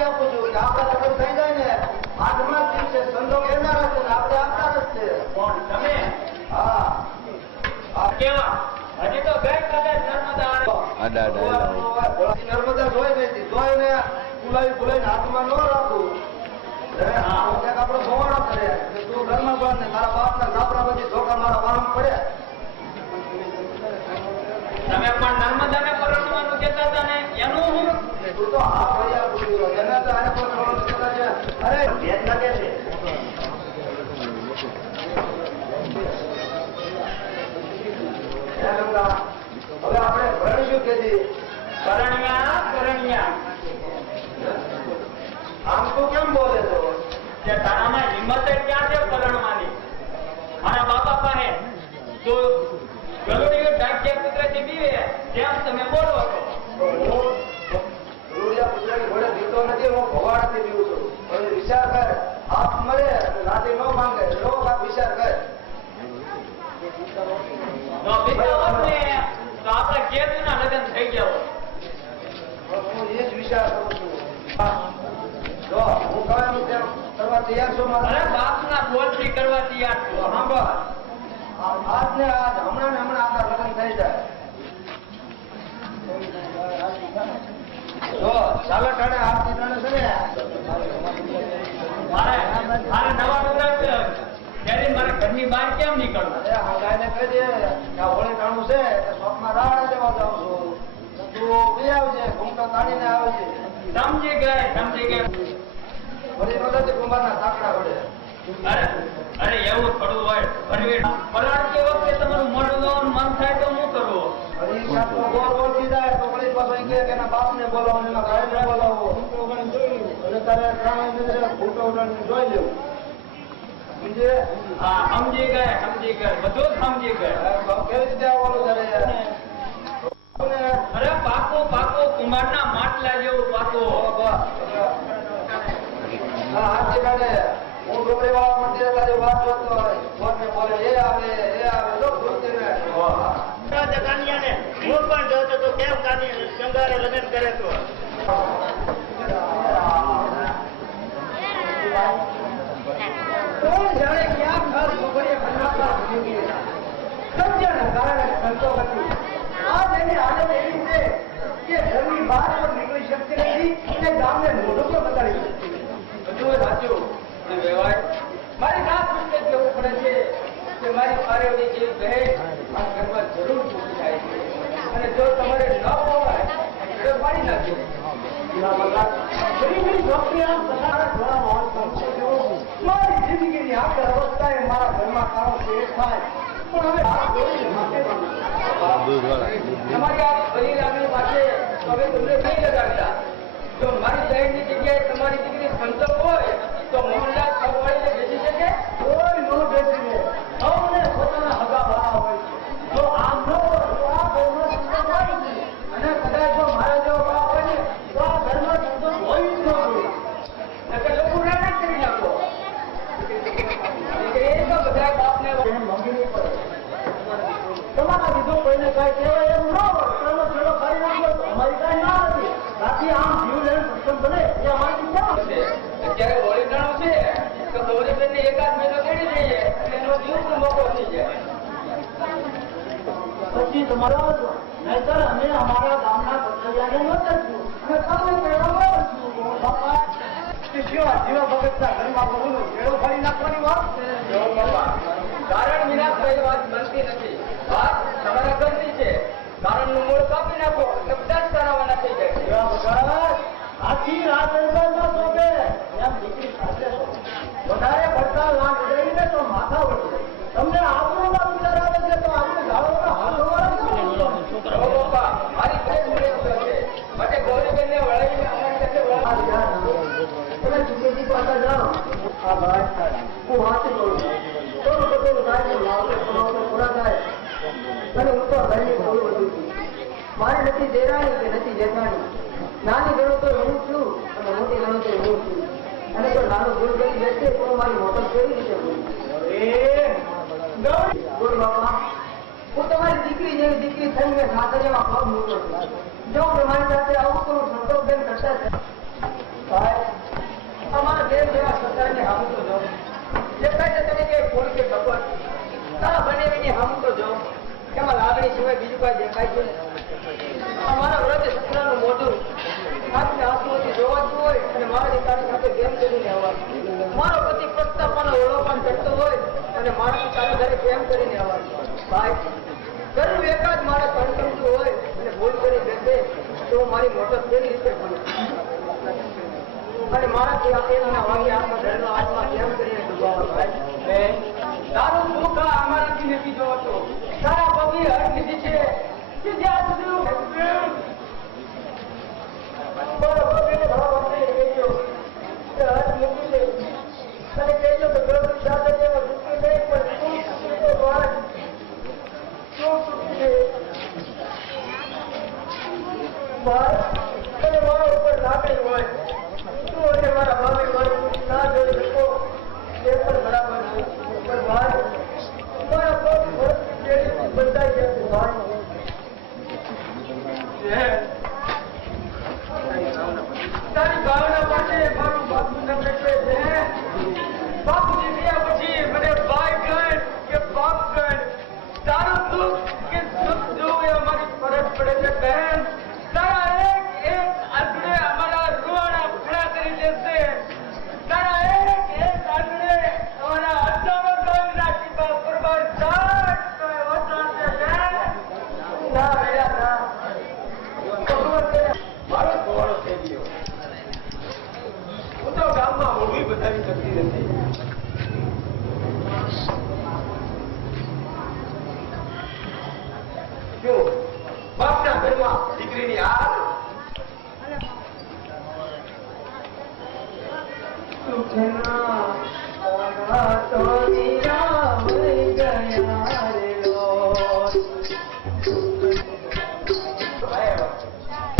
ખાતરી આપું છું છે ને આપણે આપણા તમે? ને ફુલાવી પણ બધી ધોકા મારા વાહન પડે. તમે પણ નર્મદા ને પરણવાનું કેતા હતા ને? એનું હું? તો હા કેમ તમે બોલો છો. રૂડિયા પુત્રની ઘોડે નથી, હું ભવાડાથી વિચાર કર, આપ મળે અને ન માંગે લો બાપ વિચાર કર જો બીજા હોત ને તો આપણા કેતુના લગ્ન થઈ ગયા હોત હું એ જ વિચાર કરું છું હા. જો હું કહે એમ તેમ કરવા તૈયાર છું અરે મારા બાપના બોલથી કરવા તૈયાર સાંભળ આ- આજ ને આજ હમણાં ને હમણાં આપણા લગ્ન થઈ જાય. જો ચાલો ટાણે આજથી ટાણે છે ને. મારે મારે નવા ડોગરા ત્યારે મારે ઘરની બહાર કેમ નીકળવું? અરે હંગાઈને કહી દે કે આ હોળી ટાણું છે એટલે શોખમાં રાડા દેવા જાઉં છું. તું બી આવજે ઘૂમટો તાણીને આવજે. સમજી ગયા સમજી ગયા. વળી મદદ કુંભારના તાકડા વડે. અરે એવું થોડું હોય પરવીર કે વખતે તમારું મોઢું મન થાય તો હું કરવું સમજે ગયે સમજી ગયે બધું જ સમજી ગયે હવે કેવી રીતે આવવાનું તારે અરે પાકો પાકો કુમારના માટલા જેવું પાકો હા હાથે કાઢે હું મંદિર સાથે વાત જોતો હોય કોઈને બોલે એ આવે એ આવે હું પણ જોતો તો કેમ કાનિયા ગંગારે લગ્ન કરે તો કોણ જાણે ક્યાં ખાસ છોકરીએ ભણવાતા ભૂલી ગઈ. કારણે ધંધો કરતી. આજ એની હાલત એવી છે કે ઘરની બહાર પણ નીકળી શકતી નથી અને ગામને મોઢું પણ બતાડી શકતી નથી. બધું સાચું વ્યવહાર મારી રાત પૂછતે કહેવું પડે છે કે મારી પારેવડી જેવી બહેન આ ઘરમાં જરૂર પૂરી થાય છે. અને જો તમારે ન તો પાડી નાખજો. સમજો છો. મારી જિંદગીની ઘરમાં કાળો પેટ થાય. પણ હવે તમારી આ બધી પાસે હવે તમને નહીં લગાડતા. જો મારી જગ્યાએ તમારી દીકરી સંતોષ હોય તો મોહનલાલ પગવાળીને બેસી શકે કોઈ ન બેસી લે સૌને પોતાના હગા ભરા હોય છે જો આમ ન હોય તો આ ઘરમાં સંતોષ હોય જ નહીં. અને કદાચ જો મારા જેવો બાપ હોય ને તો આ ઘરમાં સંતોષ હોય જ ન હોય નકર લોકો નાટક કરી નાખો એ તો બધા બાપને મોંઘી નહીં પડે તમારા કઈ કહેવાય એમ ન હોય ચલો ચલો કરી નાખો અમારી કઈ ના નથી. બાકી આમ જીવ લઈને સક્ષમ બને એ અમારી છે. અત્યારે હોળી ગણો છે તો ગૌરીબેન ને એકાદ મહિનો ચડી જઈએ એનો જીવ તો મોકો થઈ જાય. પછી તમારા નહીતર અમે અમારા ગામના કચરિયાને ન અને તમે કહેવા છું બાપા કે શિવા શિવા ભગતના ઘરમાં બહુનો શેડો ફાડી નાખવાની વાત? કારણ વિના કઈ વાત બનતી નથી. વાત તમારા ઘરની છે કારણનું મૂળ કાપી નાખો એટલે બધા જ તારાવાના થઈ જાય આખી રાત અંદર ન શોભે એમ દીકરી સાથે શોભે. વધારે પડતા લાગ ઉડાડીને તો માથા વળશે તમને આપણું ના વિચાર આવે છે તો આપણે ગાળોના હાથો વાળા ઓ બાપા મારી પ્રેમ મળે છે માટે ગૌરીબેનને વળાવીને અમારી સાથે વળાવી તમે ચૂકેલી પાછા જાઓ આ ભાઈ હું હાથ કરું છું થોડું બધું થાય છે લાવતો બનાવતો પૂરા થાય અને હું તો ઘરની થોડું બધું છું મારે નથી દેરાણી કે નથી જેઠાણી. નાની ગણો તો હું છું અને મોટી ગણો તો હું છું. અને જો નાનું ગુરુ કરી બેસે તો મારી મોટર કેવી રીતે ગુરુ બાપા, હું તમારી દીકરી જેવી દીકરી થઈને ખાતરિયામાં પગ મૂકો છું. જો તમારી સાથે આવું કરું સંતોષબેન કરતા છે અમારા દેશ જેવા સરકારને હામું તો જાઉં જે કહે છે તમે કે ફૂલ કે ભગવાન તા બનેવીને હામું તો જો એમાં લાગણી સિવાય બીજું કાંઈ દેખાય છે અમારા વ્રત સસરાનું મોઢું આંખને આંસુઓથી જોવાતું હોય અને મારાથી તારી સાથે પ્રેમ કરીને આવવાનું. મારો પતિ પ્રસ્તાપનો ઓળો પણ કરતો હોય અને મારાથી તારી ઘરે પ્રેમ કરીને આવવાનું. ભાઈ ઘરનું એકાદ મારે કણકમતું હોય અને ભૂલ કરી બેસે તો મારી મોટર કેવી રીતે ભૂલ? અને મારાથી આ એમના વાગે આત્મા ઘરનો આત્મા કેમ કરીને ભાઈ બેન, તારું દુઃખ અમારાથી નથી જોવાતો તારા પગી હટ લીધી છે કે જ્યાં સુધી હું potevi capire sì. Yo, basta